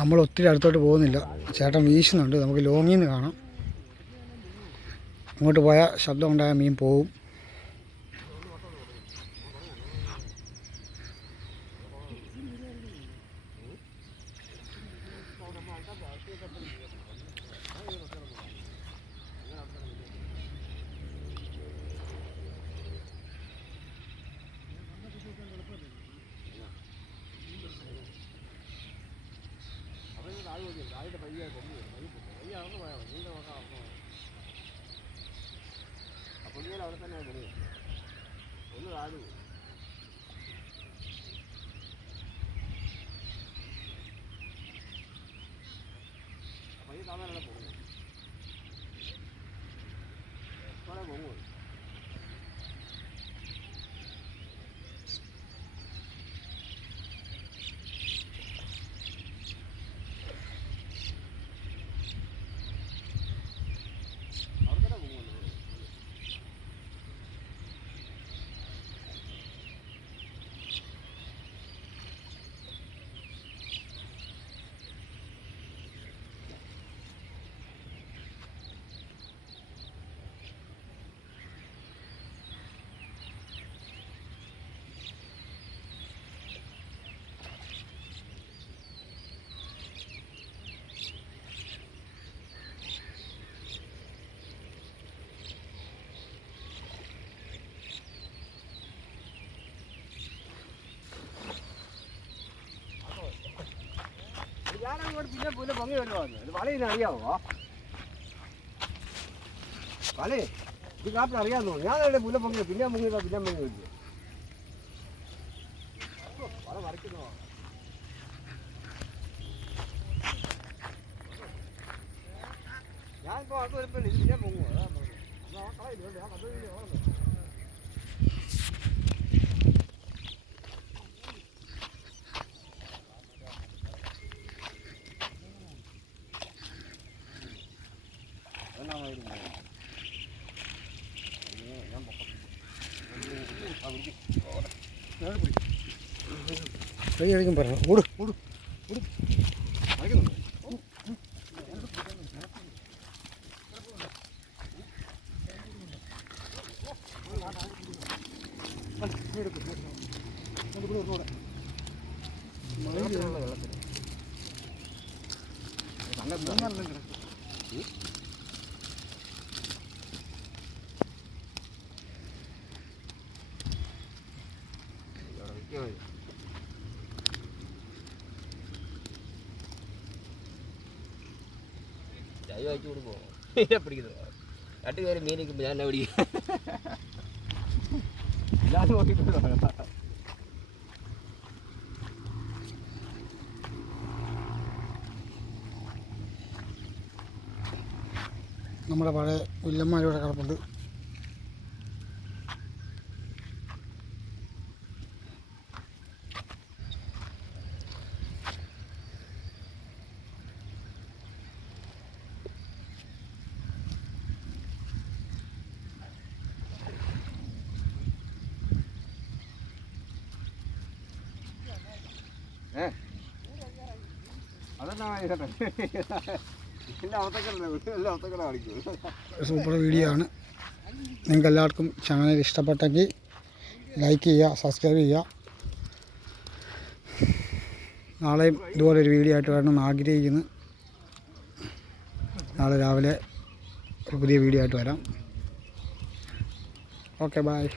നമ്മൾ ഒത്തിരി അടുത്തോട്ട് പോകുന്നില്ല. ചേട്ടൻ വീശുന്നുണ്ട്. നമുക്ക് ലോങ്ങിൽ നിന്ന് കാണാം. അങ്ങോട്ട് പോയാൽ ശബ്ദം ഉണ്ടായാൽ മീൻ പോവും. രാവിലെ പയ്യെ കൊണ്ടു വരും വഴി പോകും അപ്പോൾ ഇങ്ങനെ അവിടെ തന്നെ കൊണ്ടുവരും ഒന്ന് താഴെ ഞാനങ്ങോട്ട് പിന്നെ പിന്നെ പൊങ്ങി വരുവാന്ന് ഇത് വലയിന് അറിയാവോ വലേ ഇത് കാപ്പിന് അറിയാൻ തോന്നുന്നു ഞാൻ അവിടെ പുല്ല പൊങ്ങി പിന്നെ പൊങ്ങിയതാ പിന്നെ പൊങ്ങി വരില്ല വല വരയ്ക്കുന്നോ ഞാനിപ്പോ അത് വരുമ്പോ ഇത് പിന്നെ പൊങ്ങുമോ അതാ പറഞ്ഞത്. എന്നാ ആ കളയില്ല, ഞാൻ കണ്ടുപിടിക്കില്ല, കഴിക്കും പറയണം ഓട് ഓട് വരയ്ക്കുന്നുണ്ടോ? ചായ വായിച്ചു കൊടുക്കുമോ മീനെ പിടിക്കുന്നത് രണ്ടു പേര് മീൻ നിൽക്കുമ്പോൾ ഞാൻ എന്നെ പിടിക്കും? നമ്മുടെ പഴയ വില്ലന്മാരിവിടെ കിടപ്പുണ്ട്. സൂപ്പർ വീഡിയോ ആണ്. നിങ്ങൾക്ക് എല്ലാവർക്കും ചാനൽ ഇഷ്ടപ്പെട്ടെങ്കിൽ ലൈക്ക് ചെയ്യുക സബ്സ്ക്രൈബ് ചെയ്യുക. നാളെയും ഇതുപോലെ ഒരു വീഡിയോ ആയിട്ട് വരണമെന്ന് ആഗ്രഹിക്കുന്നു. നാളെ രാവിലെ ഒരു പുതിയ വീഡിയോ ആയിട്ട് വരാം. Okay bye